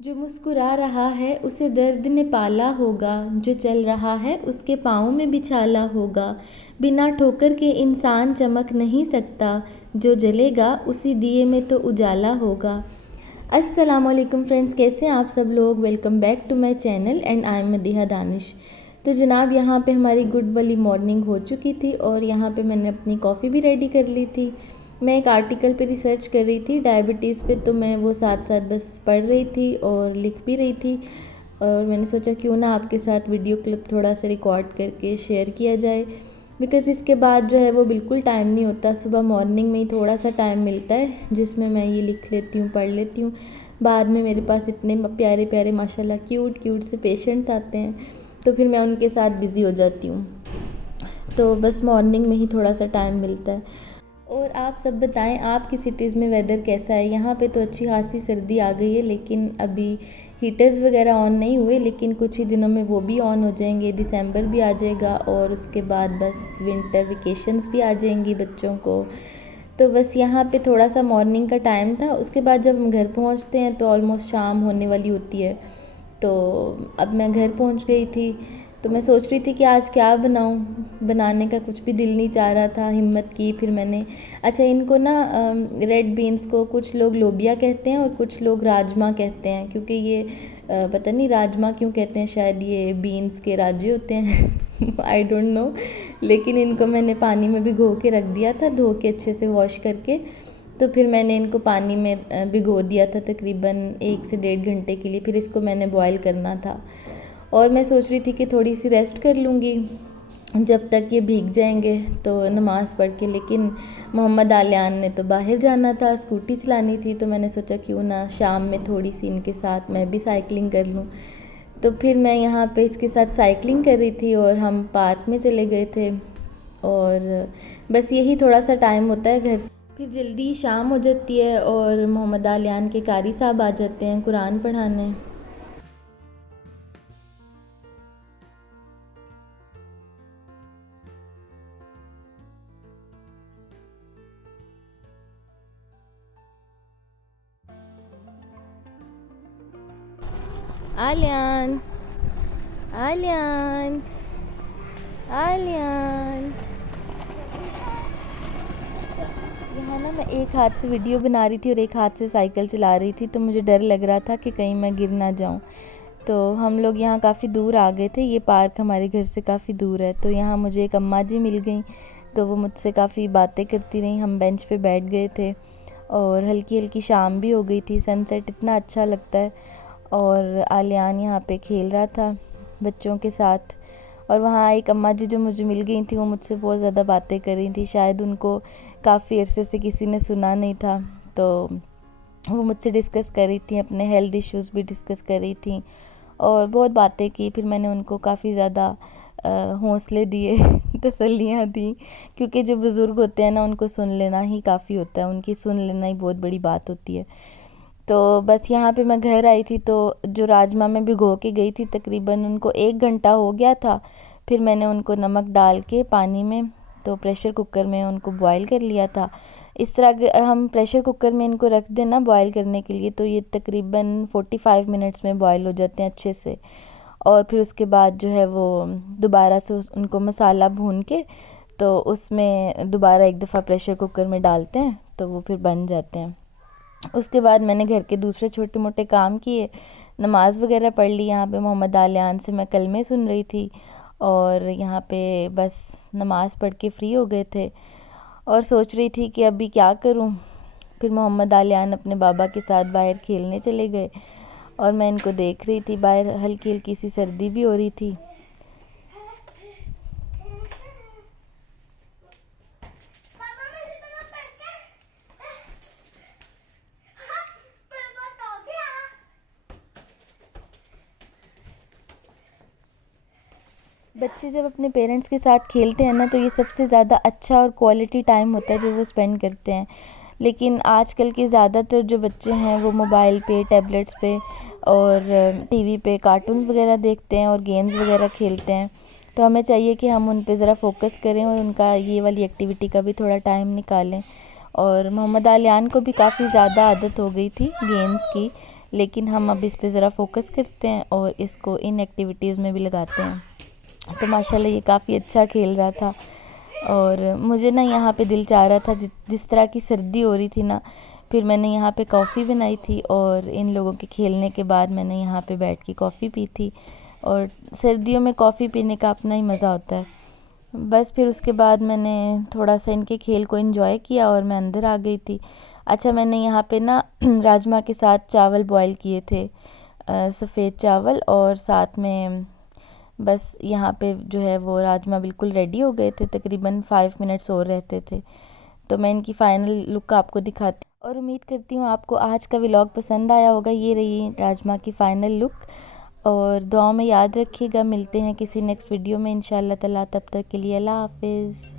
जो मुस्कुरा रहा है उसे दर्द ने पाला होगा, जो चल रहा है उसके पाँव में भी छाला होगा। बिना ठोकर के इंसान चमक नहीं सकता, जो जलेगा उसी दिए में तो उजाला होगा। अस्सलाम वालेकुम फ्रेंड्स, कैसे हैं आप सब लोग। Welcome back to my channel and I am Madiha Danish. तो जनाब यहाँ पे हमारी गुड वाली मॉर्निंग हो चुकी थी और यहाँ पे मैंने अपनी कॉफ़ी भी रेडी कर ली थी। मैं एक आर्टिकल पे रिसर्च कर रही थी डायबिटीज़ पे, तो मैं वो साथ साथ बस पढ़ रही थी और लिख भी रही थी। और मैंने सोचा क्यों ना आपके साथ वीडियो क्लिप थोड़ा सा रिकॉर्ड करके शेयर किया जाए, बिकॉज़ इसके बाद जो है वो बिल्कुल टाइम नहीं होता। सुबह मॉर्निंग में ही थोड़ा सा टाइम मिलता है जिसमें मैं ये लिख लेती हूँ, पढ़ लेती हूँ। बाद में मेरे पास इतने प्यारे प्यारे माशाल्लाह क्यूट क्यूट से पेशेंट्स आते हैं, तो फिर मैं उनके साथ बिज़ी हो जाती हूँ। तो बस मॉर्निंग में ही थोड़ा सा टाइम मिलता है। और आप सब बताएं, आपकी सिटीज़ में वेदर कैसा है। यहाँ पे तो अच्छी खासी सर्दी आ गई है, लेकिन अभी हीटर्स वगैरह ऑन नहीं हुए, लेकिन कुछ ही दिनों में वो भी ऑन हो जाएंगे। दिसंबर भी आ जाएगा और उसके बाद बस विंटर वेकेशंस भी आ जाएंगी बच्चों को। तो बस यहाँ पे थोड़ा सा मॉर्निंग का टाइम था, उसके बाद जब हम घर पहुँचते हैं तो ऑलमोस्ट शाम होने वाली होती है। तो अब मैं घर पहुँच गई थी, तो मैं सोच रही थी कि आज क्या बनाऊं। बनाने का कुछ भी दिल नहीं चाह रहा था, हिम्मत की। फिर मैंने, अच्छा इनको ना रेड बीन्स को कुछ लोग लोबिया कहते हैं और कुछ लोग राजमा कहते हैं, क्योंकि ये पता नहीं राजमा क्यों कहते हैं, शायद ये बीन्स के राजे होते हैं आई डोंट नो। लेकिन इनको मैंने पानी में भिगो के रख दिया था, धो के अच्छे से वॉश करके। तो फिर मैंने इनको पानी में भिगो दिया था तकरीबन 1 से 1.5 घंटे के लिए। फिर इसको मैंने बॉईल करना था और मैं सोच रही थी कि थोड़ी सी रेस्ट कर लूँगी जब तक ये भीग जाएंगे तो नमाज़ पढ़ के। लेकिन मोहम्मद आलियान ने तो बाहर जाना था, स्कूटी चलानी थी, तो मैंने सोचा क्यों ना शाम में थोड़ी सी इनके साथ मैं भी साइकिलिंग कर लूँ। तो फिर मैं यहाँ पे इसके साथ साइकिलिंग कर रही थी और हम पार्क में चले गए थे। और बस यही थोड़ा सा टाइम होता है घर से। फिर जल्दी शाम हो जाती है और मोहम्मद आलियान के कारी साहब आ जाते हैं कुरान पढ़ाने। आलियान, आलियान, आलियान। यहाँ ना मैं एक हाथ से वीडियो बना रही थी और एक हाथ से साइकिल चला रही थी, तो मुझे डर लग रहा था कि कहीं मैं गिर ना जाऊँ। तो हम लोग यहाँ काफ़ी दूर आ गए थे, ये पार्क हमारे घर से काफ़ी दूर है। तो यहाँ मुझे एक अम्मा जी मिल गई, तो वो मुझसे काफ़ी बातें करती रहीं। हम बेंच पे बैठ गए थे और हल्की हल्की शाम भी हो गई थी, सनसेट इतना अच्छा लगता है। और आलियान यहाँ पे खेल रहा था बच्चों के साथ। और वहाँ एक अम्मा जी जो मुझे मिल गई थी, वो मुझसे बहुत ज़्यादा बातें कर रही थी। शायद उनको काफ़ी अरसे से किसी ने सुना नहीं था, तो वो मुझसे डिस्कस कर रही थी, अपने हेल्थ इश्यूज़ भी डिस्कस कर रही थी और बहुत बातें की। फिर मैंने उनको काफ़ी ज़्यादा हौसले दिए तसल्लियाँ दी, क्योंकि जो बुज़ुर्ग होते हैं ना, उनको सुन लेना ही काफ़ी होता है, उनकी सुन लेना ही बहुत बड़ी बात होती है। तो बस यहाँ पे मैं घर आई थी, तो जो राजमा मैं भिगो के गई थी तकरीबन उनको 1 घंटा हो गया था। फिर मैंने उनको नमक डाल के पानी में, तो प्रेशर कुकर में उनको बॉईल कर लिया था। इस तरह हम प्रेशर कुकर में इनको रख देना बॉईल करने के लिए, तो ये तकरीबन 45 मिनट्स में बॉईल हो जाते हैं अच्छे से। और फिर उसके बाद जो है वो दोबारा से उनको मसाला भून के, तो उसमें दोबारा एक दफ़ा प्रेशर कुकर में डालते हैं, तो वो फिर बन जाते हैं। उसके बाद मैंने घर के दूसरे छोटे मोटे काम किए, नमाज़ वगैरह पढ़ ली। यहाँ पे मोहम्मद आलियान से मैं कलमे सुन रही थी और यहाँ पे बस नमाज़ पढ़ के फ्री हो गए थे और सोच रही थी कि अभी क्या करूँ। फिर मोहम्मद आलियान अपने बाबा के साथ बाहर खेलने चले गए और मैं इनको देख रही थी। बाहर हल्की हल्की सी सर्दी भी हो रही थी। बच्चे जब अपने पेरेंट्स के साथ खेलते हैं ना, तो ये सबसे ज़्यादा अच्छा और क्वालिटी टाइम होता है जो वो स्पेंड करते हैं। लेकिन आजकल के ज़्यादातर जो बच्चे हैं वो मोबाइल पे, टैबलेट्स पे और टीवी पे कार्टून्स वगैरह देखते हैं और गेम्स वगैरह खेलते हैं। तो हमें चाहिए कि हम उन पे ज़रा फोकस करें और उनका ये वाली एक्टिविटी का भी थोड़ा टाइम निकालें। और मोहम्मद आलियान को भी काफ़ी ज़्यादा आदत हो गई थी गेम्स की, लेकिन हम अब इस पे ज़रा फोकस करते हैं और इसको इन एक्टिविटीज़ में भी लगाते हैं। तो माशाल्लाह ये काफ़ी अच्छा खेल रहा था और मुझे ना यहाँ पे दिल चाह रहा था, जिस तरह की सर्दी हो रही थी ना, फिर मैंने यहाँ पे कॉफ़ी बनाई थी और इन लोगों के खेलने के बाद मैंने यहाँ पे बैठ के कॉफ़ी पी थी। और सर्दियों में कॉफ़ी पीने का अपना ही मज़ा होता है। बस फिर उसके बाद मैंने थोड़ा सा इनके खेल को एंजॉय किया और मैं अंदर आ गई थी। अच्छा, मैंने यहाँ पे ना राजमा के साथ चावल बॉईल किए थे, सफ़ेद चावल, और साथ में बस यहाँ पे जो है वो राजमा बिल्कुल रेडी हो गए थे, तकरीबन 5 मिनट्स और रहते थे। तो मैं इनकी फ़ाइनल लुक आपको दिखाती और उम्मीद करती हूँ आपको आज का व्लॉग पसंद आया होगा। ये रही राजमा की फ़ाइनल लुक, और दुआ में याद रखिएगा। मिलते हैं किसी नेक्स्ट वीडियो में इंशाल्लाह ताला। तब तक के लिए अल्लाह हाफ़िज़।